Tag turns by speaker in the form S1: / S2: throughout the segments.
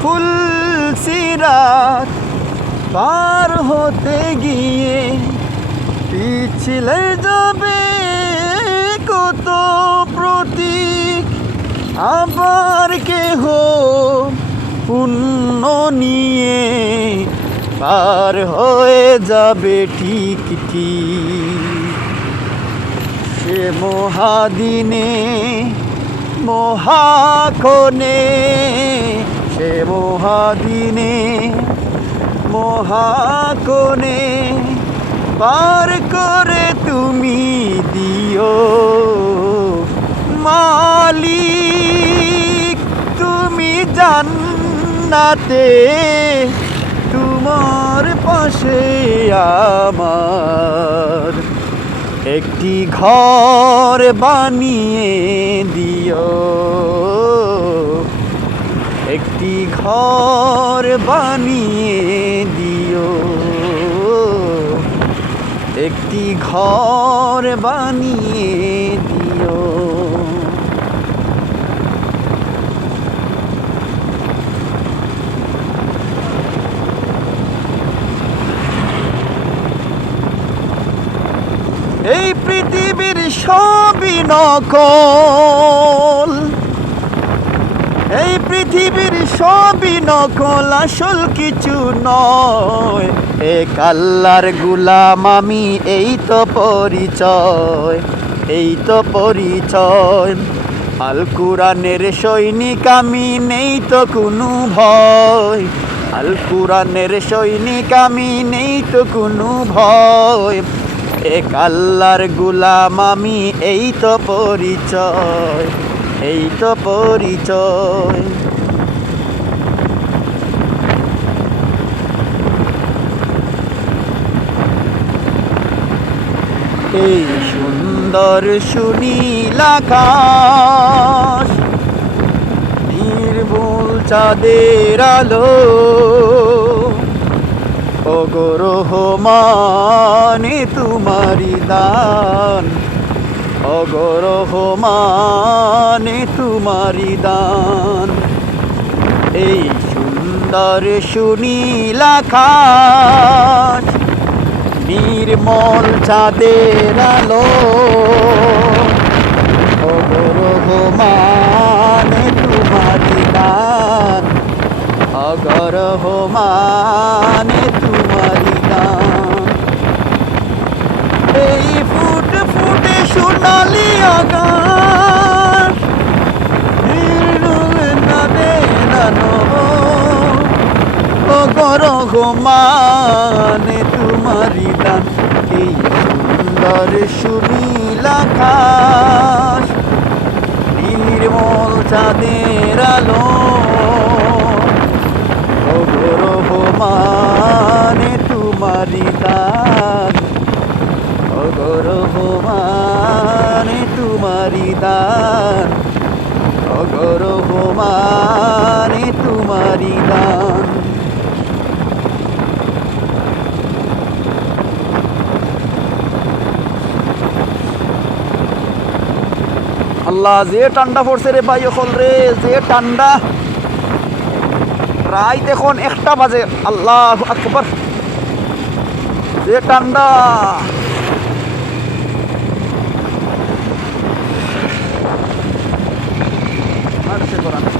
S1: ফুল সিরাত পার হতে গিয়ে পিছলে যাবে কত প্রতীক। আবার কেহ পুণ্য নিয়ে পার হয়ে যাবে ঠিক ঠিক। সে মহাদিনে মহাক্ষণে সে মহাদিনে মহাক্ষণে পার করে তুমি দিও মালিক। তুমি জান্নাতে, তোমার পাশে আমার একটি ঘর বানিয়ে দিও। ঘর বানিয়ে দিও। একটি ঘর বানিয়ে দিও। এই পৃথিবীর সবই নকল এই পৃথিবীর সবই নকল, আসল কিছু নয়। এ কাল্লার গুলাম আমি, এই তো পরিচয়, এই তো পরিচয়। আল কুরানের সৈনিক আমি, নেই তো কোনো ভয়। আল কুরানের সৈনিক আমি, নেই তো কোনো ভয়। এক আল্লাহর গুলাম আমি, এই তো পরিচয়, এই তো পরিচয়। এই সুন্দর সুনীল নির্মূল চাঁদের আলো। অগরহ মানে তোমারি দান। অগরহ মানে তোমারি দান। এই সুন্দর সুনীল নির্মল চাঁদের আলো। অগরহ মানে তোমারি দান অগর মানে তোমারি নাম এই ফুট ফুটে সোনালি আকাশ নদে নানো অগর মানে তোমারি দান। এই সুন্দর সুনীল আকাশ নির্মল চাঁদের আলো। মানে তোমারি দান। অগরহ মানে তোমারি দান। অগরহ মানে তোমারি দান। আল্লাহ যে ঠান্ডা পড়ছে রে ভাই অকল রে, যে ঠান্ডা। রাইত এখন একটা বাজে, আল্লাহ আকবর। যে ঠান্ডা। আর সে করান।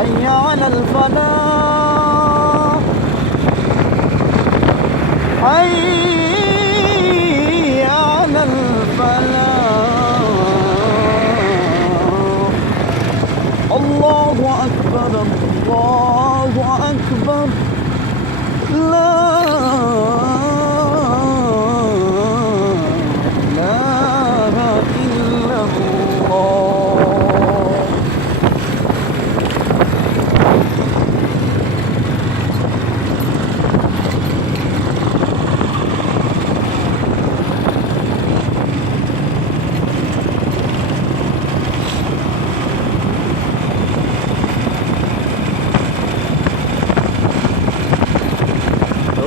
S1: حي على الفلاح. حي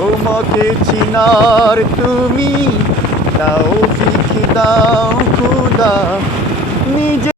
S1: তোমাকে চিনার তুমি তাও দাও খুদা নিজে